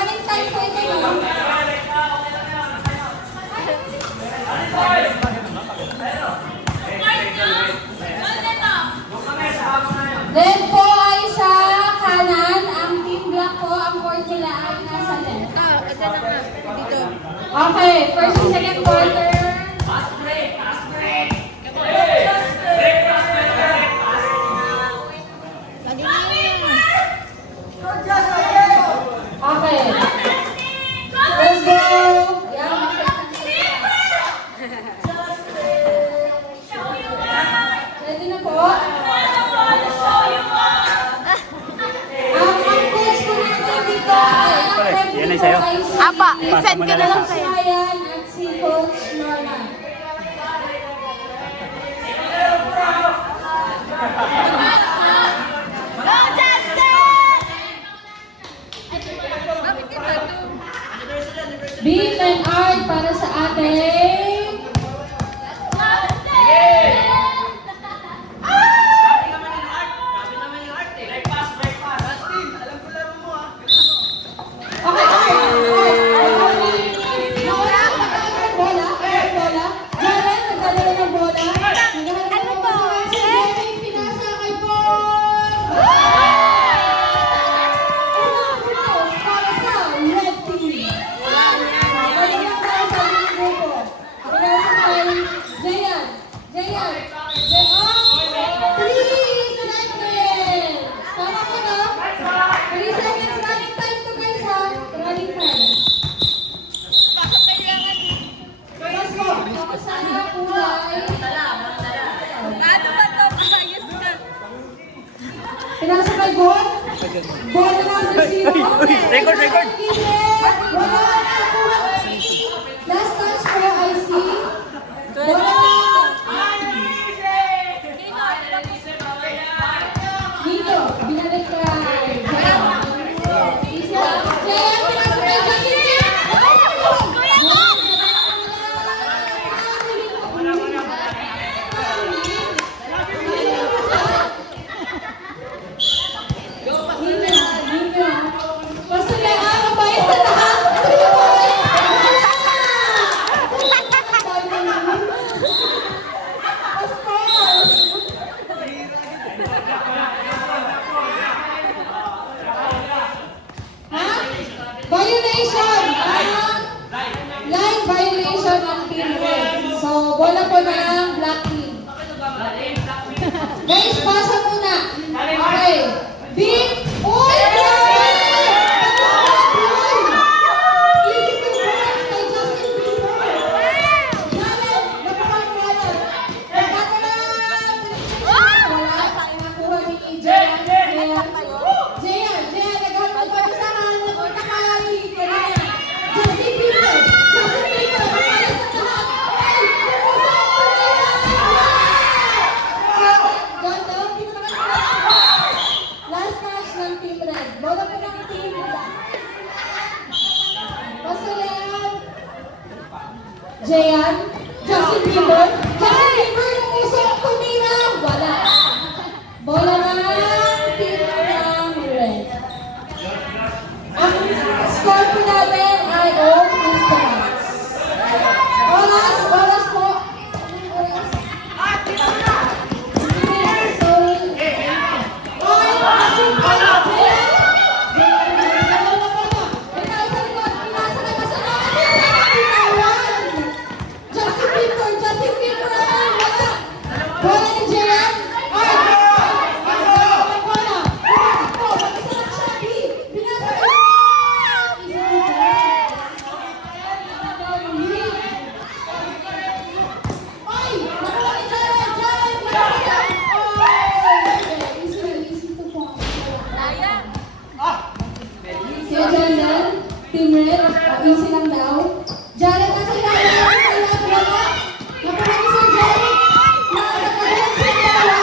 Running time po ito, ma'am. Then po ay sa kanan, ang team black po, ang court nila ay nasa left. Ito na nga. Dito. Okay, first and second quarter. Lagi na yun. Okay. Let's go. Yan. Ready na po? Ang coach ko natin dito ay ang friend Yan ay ko sa'yo. ay si Apa, isend ko na lang sa'yo. Ryan at si Coach Norma. Go, Justin! Bakit kita to? Beat and art para sa ating okay, nawala ng bola. Jaren, nagdadala ng bola. Ano to? Si Jaren, pinasa kay Paul. Para sa red team. Balik lang tayo sa ating grupo. Pinasa kay Jayan. Please, Anakin. Tama ko na. 3 seconds running time to guys ha. Running time. Bakit kailangan? Let's go. Tapos sana kulay. Ano ba to? Ayos ka. Pinasa kay Gon. Gon na number 0. Record. Wala na kuha. Last touch po ay si Wala. Dito, binalik ka. Basta na ang bayad sa lahat. Violation! Line violation ng team red. So, bola po na ang black team. Guys, pasa muna. Okay. Beat! Uy! Easy to cross kay Justin Bieber. Janet, napakagalan. Wala. Nakuha ni Jayan. Jayan, naghanap ko pa sa kanan ko na kay kanina. Justin Bieber. Mapalas na lahat. Ay! Last catch ng Team Red. Bola po ng Team Black. Pasalayan. Jayan. Justin Bieber. Justin Bieber yung usok tumira. Wala. Bola ng Team ng Red. Ang score po natin ay all 2 points. Oras po. Justin Bieber, wala. Bola ni Jayan. Team Red, easy lang daw. Jared na sila. Nakuha ni Sir Jared. Nakakagalan sila dalawa.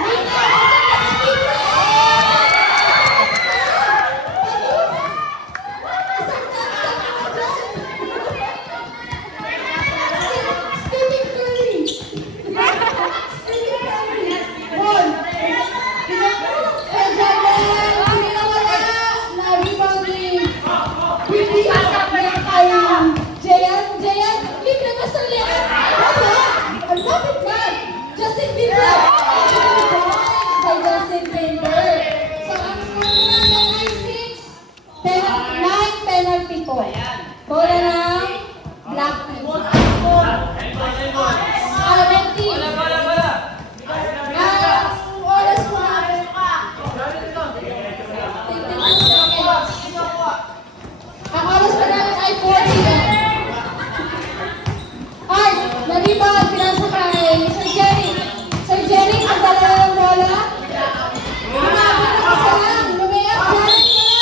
Wait na! Team Red! Stephen Curry! Stephen Curry! Ball! Kay Jared! Pinawala! Na-rebounding! po. Bola ng black team. Red team. Ang oras po natin. 52 seconds. Ang oras po natin ay 40 minutes. Art, nalibag, pinasa kay Sir Jerry. Sir Jerry, ang dala ng bola. Lumabot na isa lang. Lumayap, Jared ka na.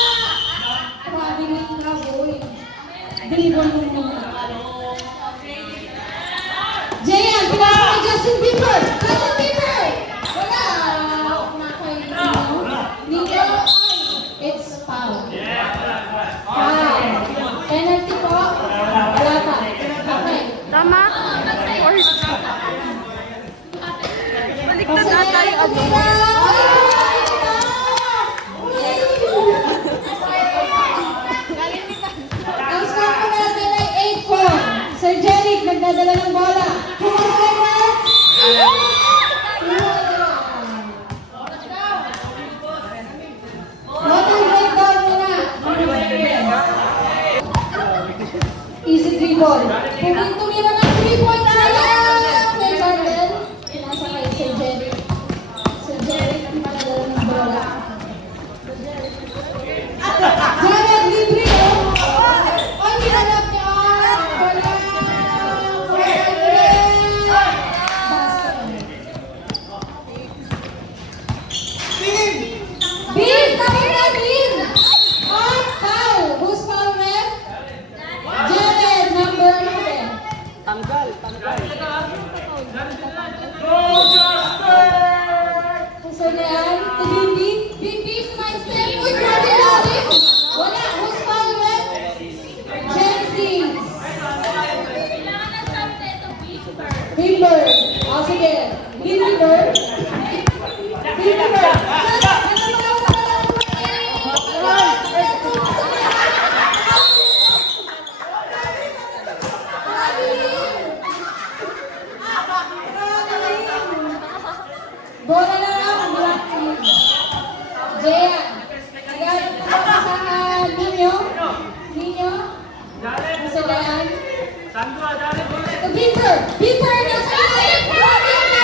Mabilis na, boy. Dribble mo muna. Jayan, pinasa kay Justin Bieber. Justin Bieber! Wala. Nakay Nico. It's foul. Foul. Penalty po. Wala pa. Okay. Tama? Force. Baliktad ata yung ano. Ang score po natin ay 8-4. Sir Jeric, nagdadala ng bola. Pumasok na. Water breakdown muna. Easy 3-ball. Tumira ng 3 points na lang. Play bundle. Pinasa kay Sir Jeric. Sir Jeric, nagdadala ng bola. Jared, libre oh. Ay, hinanap niya. Wala. Bin! Tabi na, Bin! On foul. Who's foul, ref? Jared, number 11. So yan, to BB, smile step. Uy, grabe lalim. Wala, who's foul, ref? Jensis. Bimber. O, sige. Bimber. Bimber. Bola na lang, black team. Jayan. Nagalit na lang sa Ninyo. Ninyo. Gusto ba yan? Bimber! Bimber! Nasa ilalim!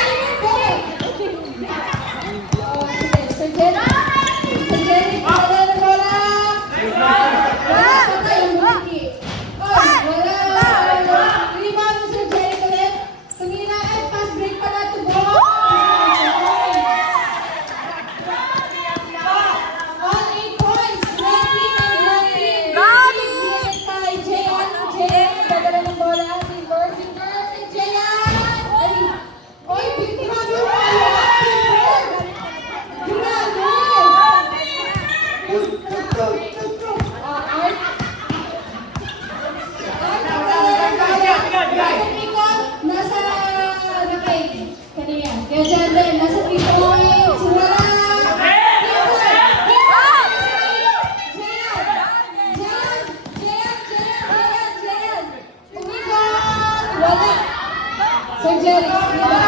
Oh, sige. Sir Jerry. Sir Jerry, wala na bola. Wala pa tayo, Miki. Oh, wala. Rebound mo, Sir Jerry, ulit. Tumira ay pass break pa na to ball. On 8 points. Red team and black team. Lead by Jayan. Jayan, dadala ng bola. Bimber, Bimber, and Jayan. Ay, oy, grabe yung pala. Grabe. Art. Nasa replay. Kanina. Kaya dyan din, nasa 3 points. Wala! Jayan! Umikot! Wala! Sir Jerry, diba?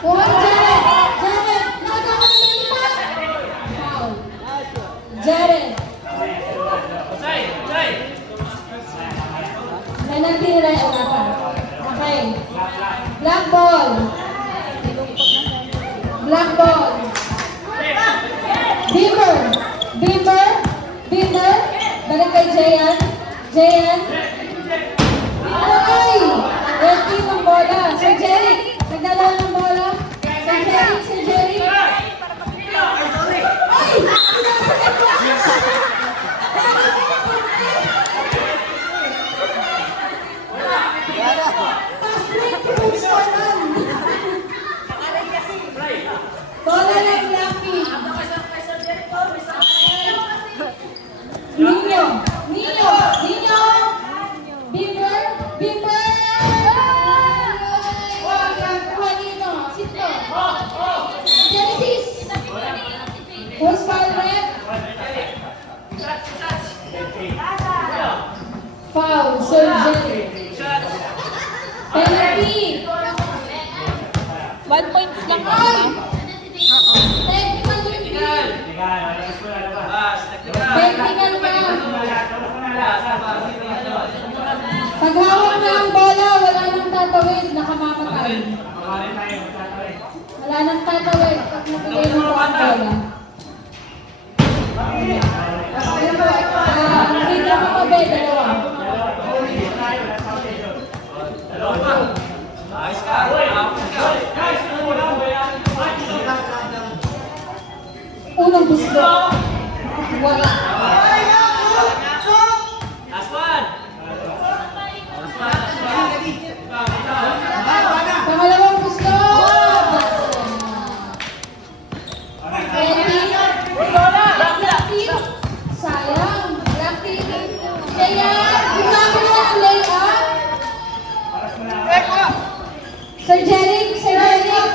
Kuhan, Jared! Jared! Nagawa na yung iba! Foul. Jared! May nagtira yung pa. Okay. Black ball. Black ball. Bimber. Bimber. Bimber. Balik kay Jayan. Jayan. Ay! Red team ang bola. Sir Jerry. Nagdala ng bola. Sir Jerry. Sir Jerry. Ay! Sinasakit ko. Pass break to Buksonan. Bola ng Lucky. Ninyo. Ninyo. Ninyo. Bimber. Bimber. Juanito. Sito. Genesis. Who's foul, ref? Foul. Sir Jerry. Penalty. 1 points lang ako, Ay! ma'am. Technical review. Technical ba? tatawid, nakamamatay. Wala nang tatawid pag nabigay mo po ang bola. Hindi mo pa ba, dalawa. Unang gusto. Wala. Pangalawang gusto. Black team. Sayang. Black team. Kaya, gumamit na ang layup. Sir Jeric,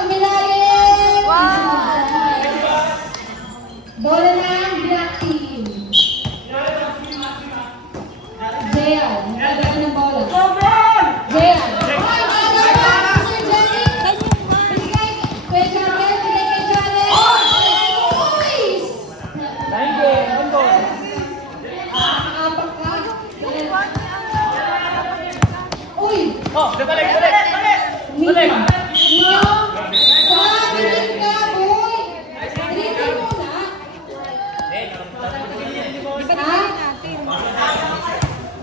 umilalim. Bola ng Black team. Jayan, nagdadaan ng bola. Jayan. Ay, nagdadaan Sir Jeric. Bigay, Kuya Jared, bigay kay Jared. Boys! Nakaapak ka. Uy! Nino! Nino! Dinig ka, boy! Dinig ka muna. Ha?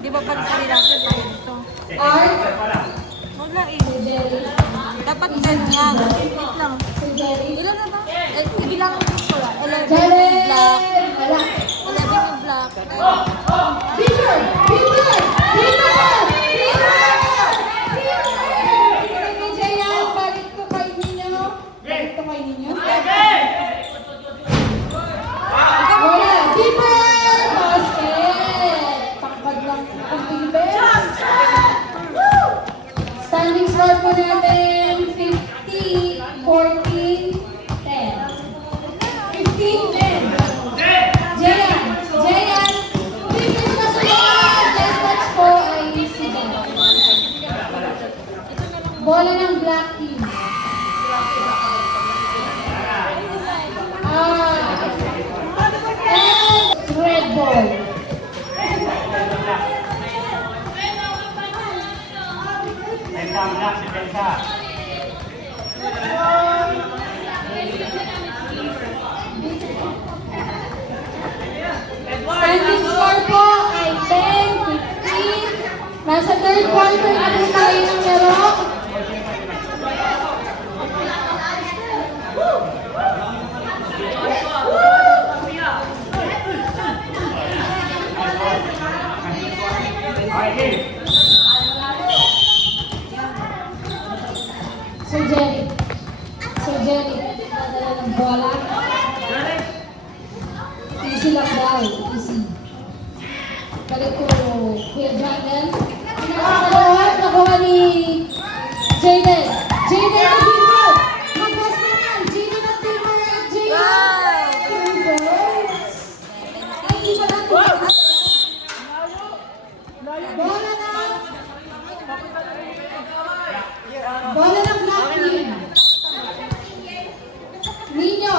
Di ba pag natin tayo dito? Art? Wala eh. Si Jerry. Dapat ganyan. Wait lang. Si Jerry. Ilan na ba? Ibilang ko gusto. 11 Jerry! yung black. Wala. 11 yung black. Peter! Peter! Peter! Peter! Peter! Kay Jayan, balik ko kay Nino. Balik ko kay Nino. Wala. Peter! Basket! Takbad lang ang Pilipinas. Standing score po natin, 50, 14, 10. 15, 10. Jayan! Jayan! Previous na sunod! Last touch po ay si Jayan. Bola ng Black Team. And red ball. Standing score po ay 10-15. Nasa third quarter na po tayo ng laro. Sir Jerry. Sir Jerry, nadala ng bola. Easy lang daw. Easy. Balik ko, Kuya Jordan. Nakasalawan, nakuha ni Jaden. Jaden, dito! Mag-pass na yan! Jaden at Timur at Jaden! Ay, hindi ba natin? Bola na! Bola ng Black Team. Nino,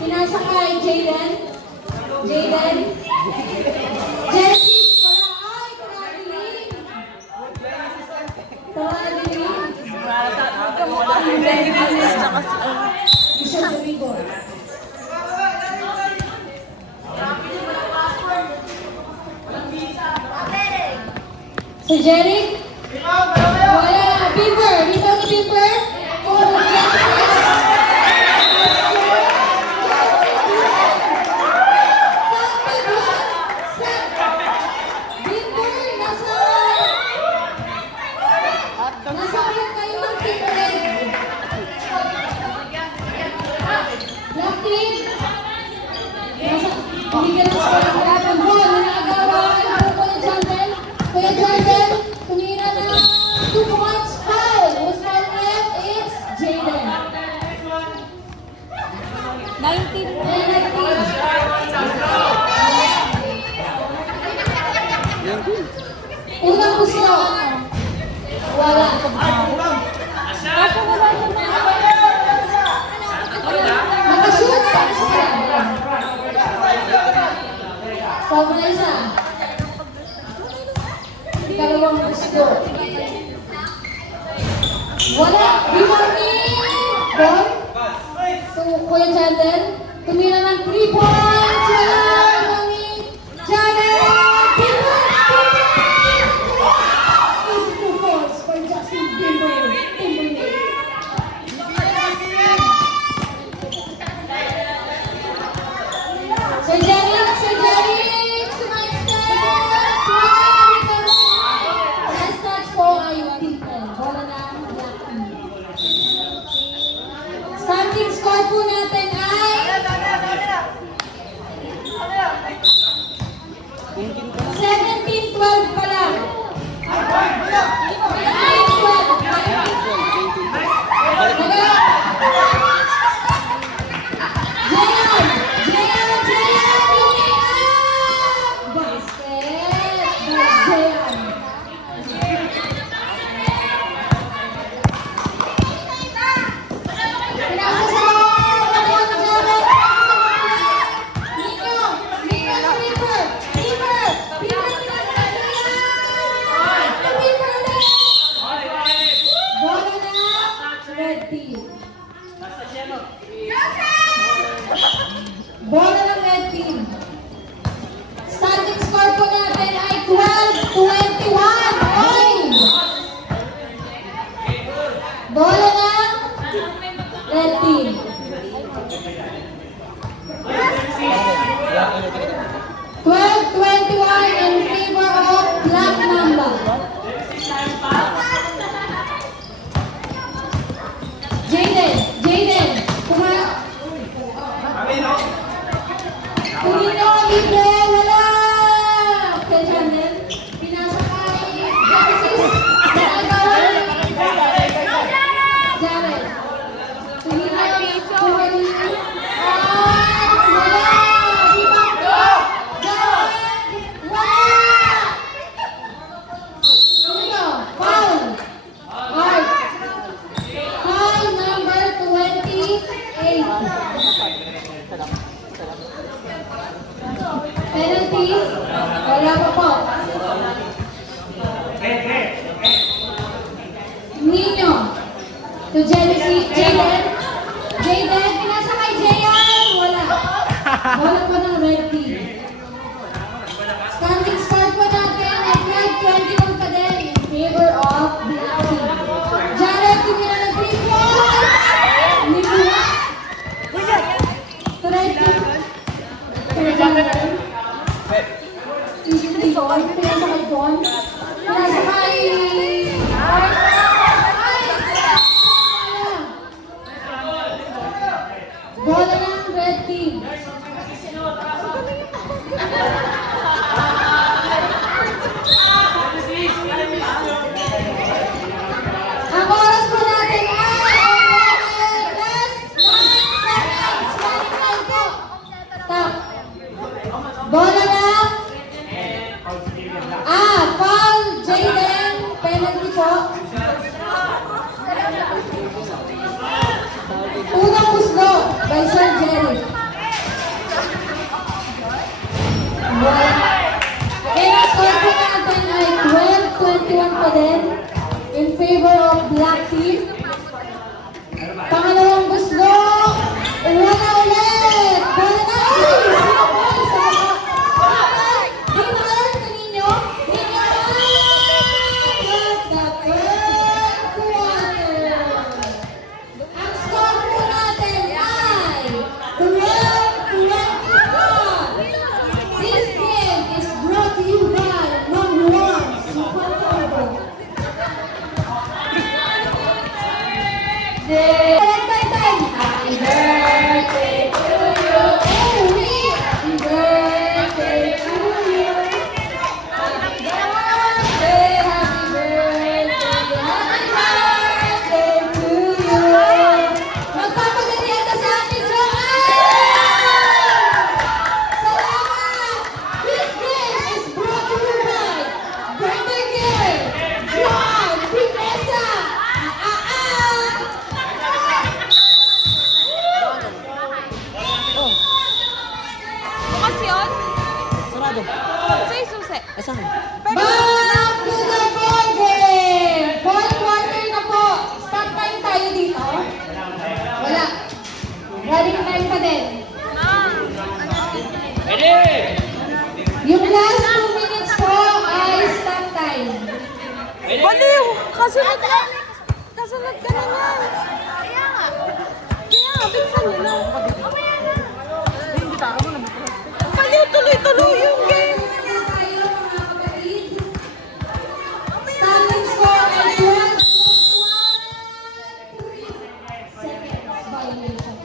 pinasa kay Jaden. Jaden. Jessie, para ay, paradiling. Paradiling. Bishop Domingo. Si Jeric. Wala. Bieber. Dito ni Bieber. Nasa ulit kayo ng Bieber. Black team. Hindi ka lang sa ang ball. Nanagawa. Ang ball ni Jordan. Kuya Jordan. Tumira na 2 points. Foul. Who's foul ref? It's Jaden. 19. Unang gusto. Wala. Nakashoot pa siya. Sobra isa. Ikalawang gusto. Wala. Rebounding. Ball. To Kuya Jandel. Tumira ng 3 points. Wala. Rebounding. Jandel. Easy 2 points for Justin Timberlake. Sir Jerry, sumaystep. Last touch po ay Tintel. Bola ng Black Team. Starting score po natin ay 17-12 pa lang. 12-21 in favor of Black Mamba. Jaden, Tumino, libre, wala! Okay, Jandel, pinasa kay Genesis, nagagawan. Jared, Tumino, wala! Penalty? Wala pa po. Nino. To Jaden. Jaden, pinasa kay Jayan. Wala. Wala pa ng red team. Standing start po natin ay 12-21 pa din in favor of Black team. Jared, tumira ng 3 points. Hindi po na. To red team. Pinasa kay Don. Pinasa kay... Bola ng red team. Ang oras po natin ay last 9 seconds. Starting time po. Stop. Bola ng foul, Jaden, penalty po. Unang puslo by Sir Jerry. Kaya score po natin ay 12-21 pa din in favor of Black team. Pangalawang puslo, wala ulit. Bola na ulit. Sino po? Happy birthday to you. Happy birthday to you. Happy birthday, happy birthday, happy birthday to you. Magpapagalitan sa ating Joanne! Salamat! This game is brought to you by Birthday Girl, Joanne Princesa. Bukas yun? Sarado. Susi. Asan? Back to the ball game! Fourth quarter na po. Start Kasunod ka. Kasunod ka na yan. Kaya nga. Kaya nga, bilisan nyo na. Mamaya na. Baliw, tuloy-tuloy yung game. Kaya tayo mga kapatid. Standing score ay 12 seconds violation.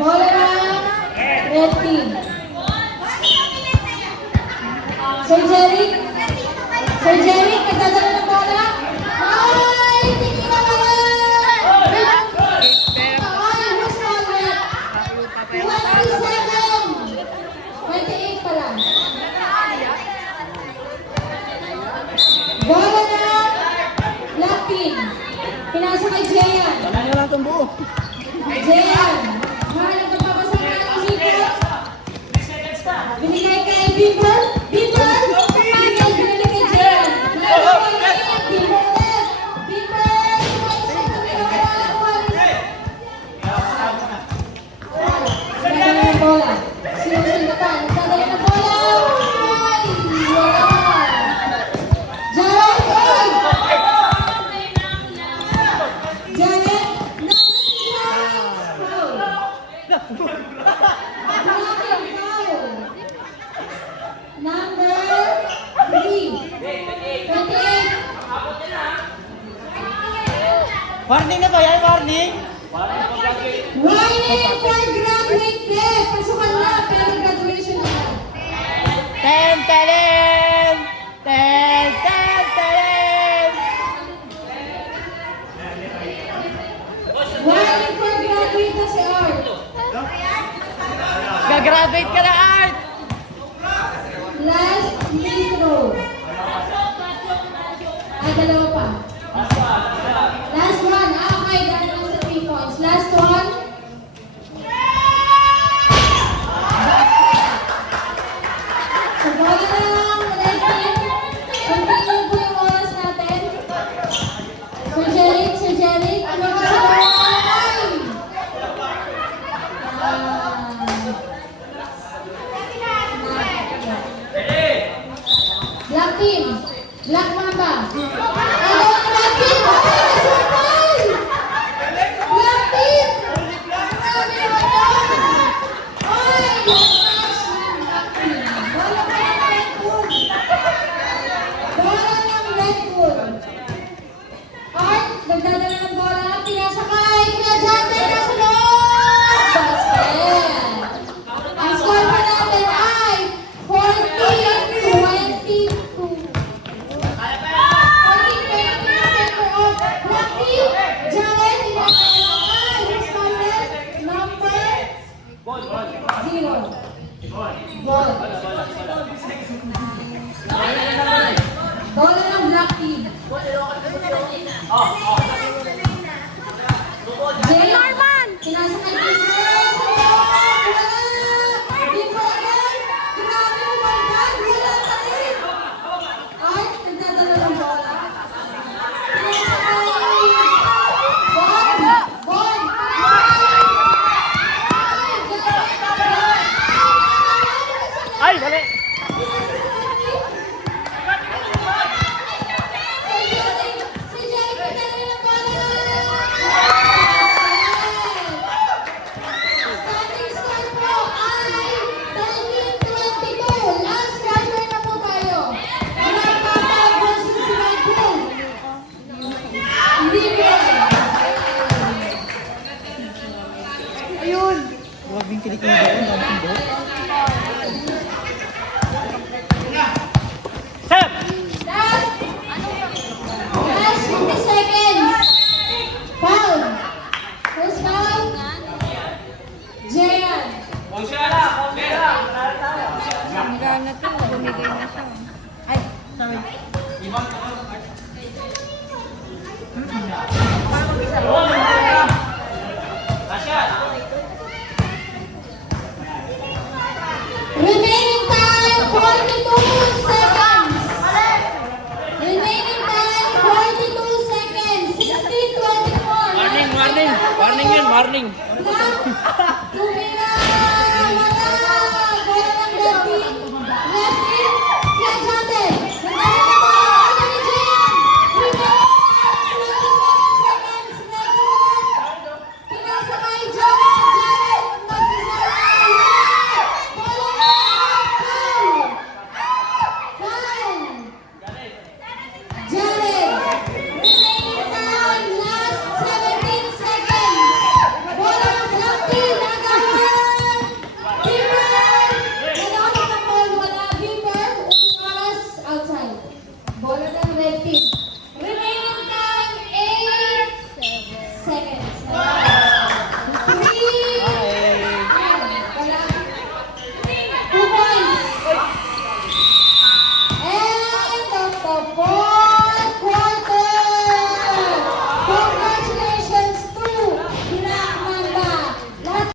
Bola ng red team. Sir Jeric. Sir Jeric, nagdadala ng bola. Ay, tingin na naman. Ay, who's on red? 27. 28 pa lang. Bola na black team. Pinasa kay Jayan. Wala nyo lang itong buo. Jayan. Mahal ang pagpapasa ka ng umikot. Binigay kay Bimber. Bimber. Pagkakal, binigay kay Jayan. Bimber ulit. Bimber. Nagdadala ng bola. Sinusunod pa. Nagdadala ng bola. Ay, wala. Jared, ay! Jared, foul. Blocking foul. Number 3. 28. Warning na to, yan, warning. Warning for graduate day. Pasukan na, pero graduation na. 10, 10, 10, 10, 10. Warning for graduate na si Art. Gagraduate ka na, Art. Last free throw. Ay, dalawa pa. Last one. Ah, okay. Dahil lang sa 3 points. Last one. So, bola na lang. Red team. Continue po yung oras natin. Sir Jeric, Sir Jeric. Ano ka sa time? Black team. Black Mamba. Ano ang black team? Ay, nasupal! Black team! Grabe naman! Ay, lakas ng black team. Bola pa ng Red Bull. Bola ng Red Bull. Art, nagdadala ng bola. Pinasakay. Pinadjante na sa loob. Basket. Ang score pa natin ay 40-22. 0. Ball. Bola ng black team. Jay Norman! Sinasakay Bimber. Wala! Bimber again. Grabe naman yan. Wala pa rin. Ay, nagdadala ng bola. Sinasakay. Ball. Ball. Ay, mali. Ayun! Huwag yung kinikita ko, ang daming buo. Set! Last 50 seconds. Foul. First foul. Jayan. Gana to, bumigay na siya. Ay, sorry. Parang